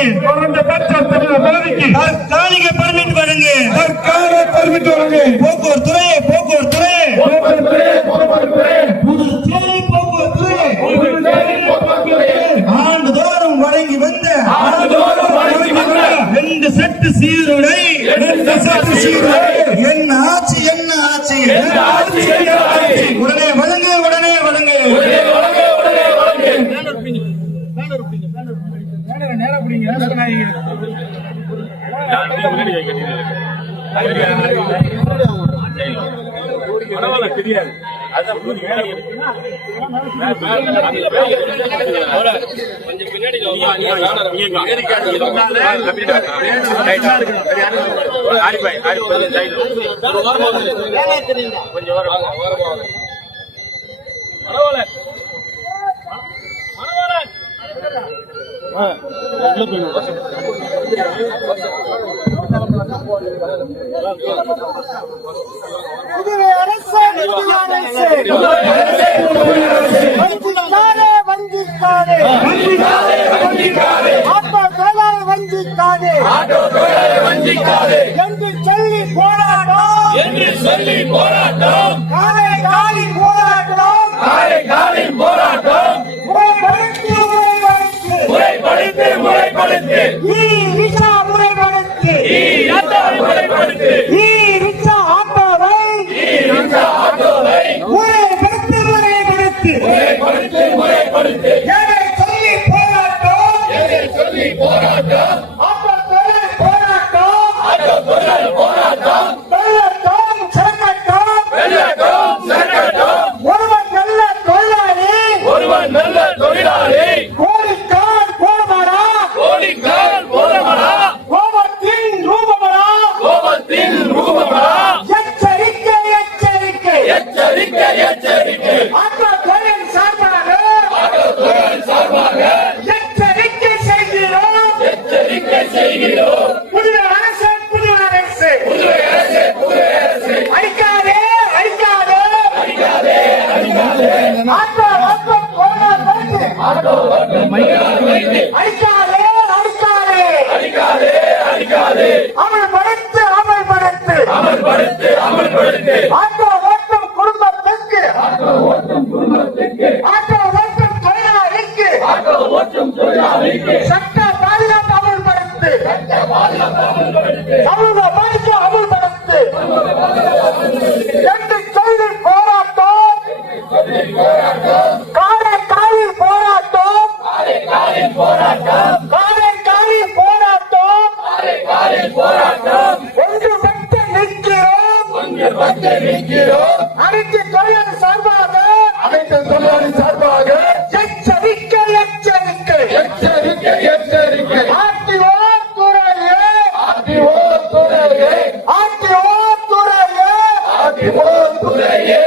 மனைவிக்கு குழந்தை பர்மிட் வழங்க. பர்மிட் வழங்க. போக்குவரத்து துறை போக்குவரத்து துறை வழங்கி வந்த ரெண்டு செட்டு சீருடை. ரெண்டு செட்டு சீருடை. என்ன ஆச்சு என்ன ஆச்சு? பரவாயில்ல தெரியாது பரவாயில்ல புதிய அரசு புதிய அரசு வஞ்சிக்காரே வஞ்சிக்காரே வஞ்சிக்காரே வஞ்சிக்காரே got it eh? கர்வத்தை நீக்கிறோம் அனைத்து தொழிலாளி சார்பாக அனைத்து தொழிலாளி சார்பாக எச்சரிக்கை எச்சரிக்கை. எச்சரிக்கை எச்சரிக்கை. ஆர்டிஓ துறையே. ஆர்டிஓ துறையே. ஆர்டிஓ துறையே. ஆர்டிஓ துறையே.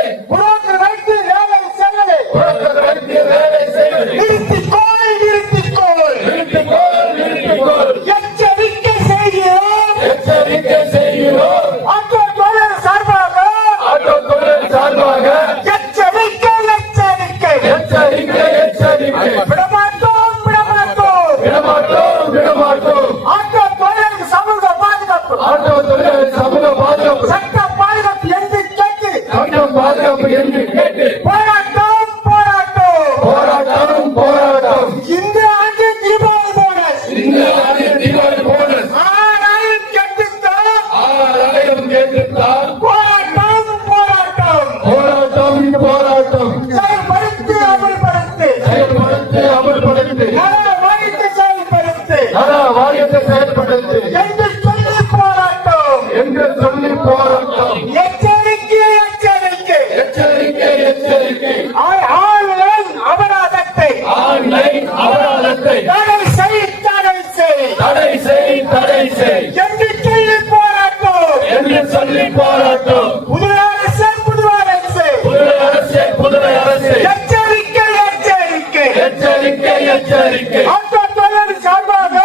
ஆட்டோ தொழிலாளி சார்பாக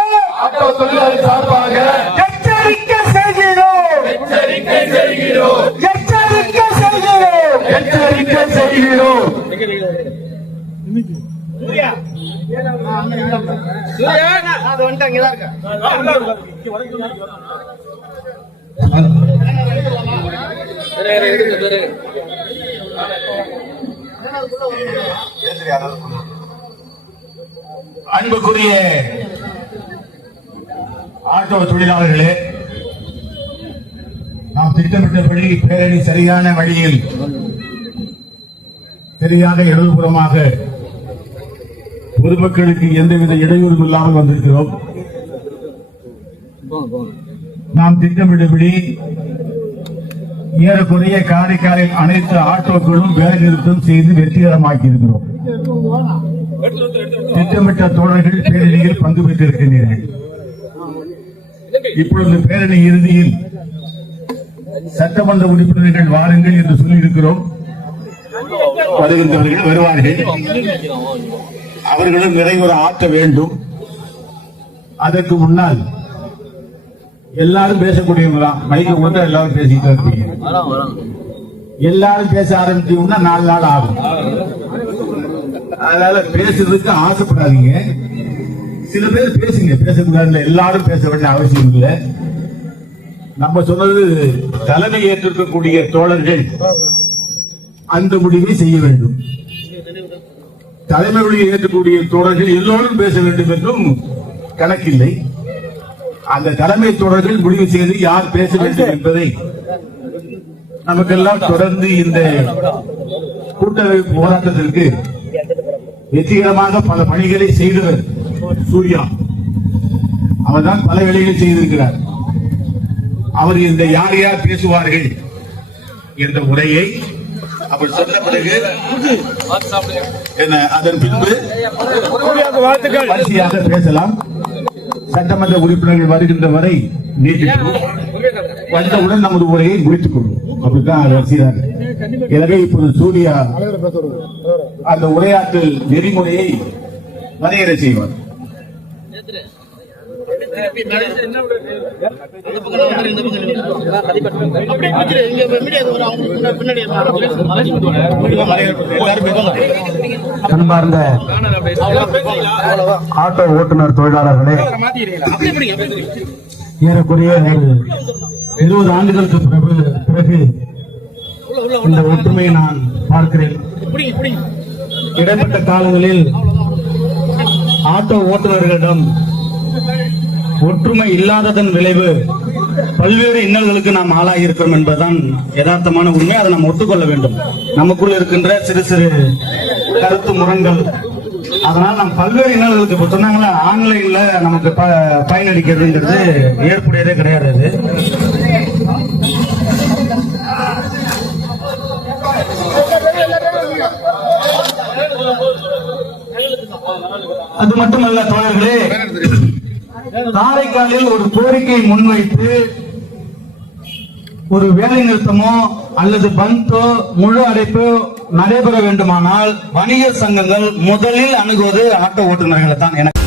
ஆட்டோ தொழிலாளி சார்பாக எச்சரிக்கை செய்கிறோம். எச்சரிக்கை செய்கிறோம். எச்சரிக்கை செய்கிறோம். அது வந்துட்டாங்க இதான் இருக்க அன்புக்குரிய ஆட்டோ தொழிலாளர்களே நாம் திட்டமிட்டபடி பேரணி சரியான வழியில் சரியாக இடதுபுறமாக பொதுமக்களுக்கு எந்தவித இடையூறும் இல்லாமல் வந்திருக்கிறோம். நாம் திட்டமிட்டபடி ஏறக்குறைய காரைக்காலில் அனைத்து ஆட்டோக்களும் வேலை நிறுத்தம் செய்து வெற்றிகரமாக்கி இருக்கிறோம் திட்டமிட்ட தோழர்கள் பேரணியில் பங்கு பெற்றிருக்கின்றனர். இப்பொழுது பேரணி இறுதியில் சட்டமன்ற உறுப்பினர்கள் வாருங்கள் என்று சொல்லியிருக்கிறோம். வருகின்றவர்கள் வருவார்கள். அவர்களும் நிறைவுற ஆற்ற வேண்டும். அதற்கு முன்னால் எல்லாரும் பேசக்கூடியவங்க தான் மைக்க கொடுத்தா எல்லாரும் பேசிட்டு இருப்பீங்க. எல்லாரும் பேச ஆரம்பிச்சீங்கன்னா நாலு நாள் ஆகும். அதனால பேசுறதுக்கு ஆசைப்படாதீங்க. சில பேர் பேசுங்க. பேசக்கூடாதுல எல்லாரும் பேச வேண்டிய அவசியம் இல்லை. நம்ம சொன்னது தலைமை ஏற்றிருக்கக்கூடிய தோழர்கள் அந்த முடிவை செய்ய வேண்டும். தலைமை மொழியை ஏற்றக்கூடிய தோழர்கள் எல்லோரும் பேச வேண்டும் என்றும் கணக்கில்லை. அந்த தலைமை தோழர்கள் முடிவு செய்து யார் பேச வேண்டும் என்பதை நமக்கெல்லாம் தொடர்ந்து இந்த கூட்டமைப்பு போராட்டத்திற்கு வெற்றிகரமாக பல பணிகளை செய்தவர் சூர்யா. அவர்தான் பல வேலைகளை செய்திருக்கிறார். அவர் இந்த யார் யார் பேசுவார்கள் என்ற உரையை அவர் சொன்ன பிறகு என்ன அதன் பின்பு வரிசையாக பேசலாம். சட்டமன்ற உறுப்பினர்கள் வருகின்ற வரை நீட்டிப்பு வந்தவுடன் நமது உரையை முடித்துக் கொள்வோம். அப்படித்தான் வரிசையாக எனவே இப்போது சூர்யா அந்த உரையாற்றல் நெறிமுறையை வரையறை செய்வார். அன்பார்ந்த ஆட்டோ ஓட்டுநர் தொழிலாளர்களே ஏறக்குறைய ஒரு இருபது ஆண்டுகளுக்கு பிறகு பிறகு இந்த ஒற்றுமையை நான் பார்க்கிறேன். இடைப்பட்ட காலங்களில் ஆட்டோ ஓட்டுநர்களிடம் ஒற்றுமை இல்லாததன் விளைவு பல்வேறு இன்னல்களுக்கு நாம் ஆளாகி இருக்கிறோம் என்பதுதான் யதார்த்தமான உண்மை. அதை நாம் ஒத்துக்கொள்ள வேண்டும். நமக்குள் இருக்கின்ற சிறு சிறு கருத்து முரண்கள். அதனால் நாம் பல்வேறு இன்னல்களுக்கு இப்ப சொன்னாங்களா ஆன்லைன்ல நமக்கு ப- பயனளிக்கிறதுங்கிறது ஏற்புடையதே கிடையாது அது. அது மட்டுமல்ல தோழர்களே காரைக்காலில் ஒரு கோரிக்கை முன்வைத்து ஒரு வேலை நிறுத்தமோ அல்லது பந்தோ முழு அடைப்போ நடைபெற வேண்டுமானால் வணிகர் சங்கங்கள் முதலில் அணுகுவது ஆட்டோ ஓட்டுநர்களை தான் எனக்கு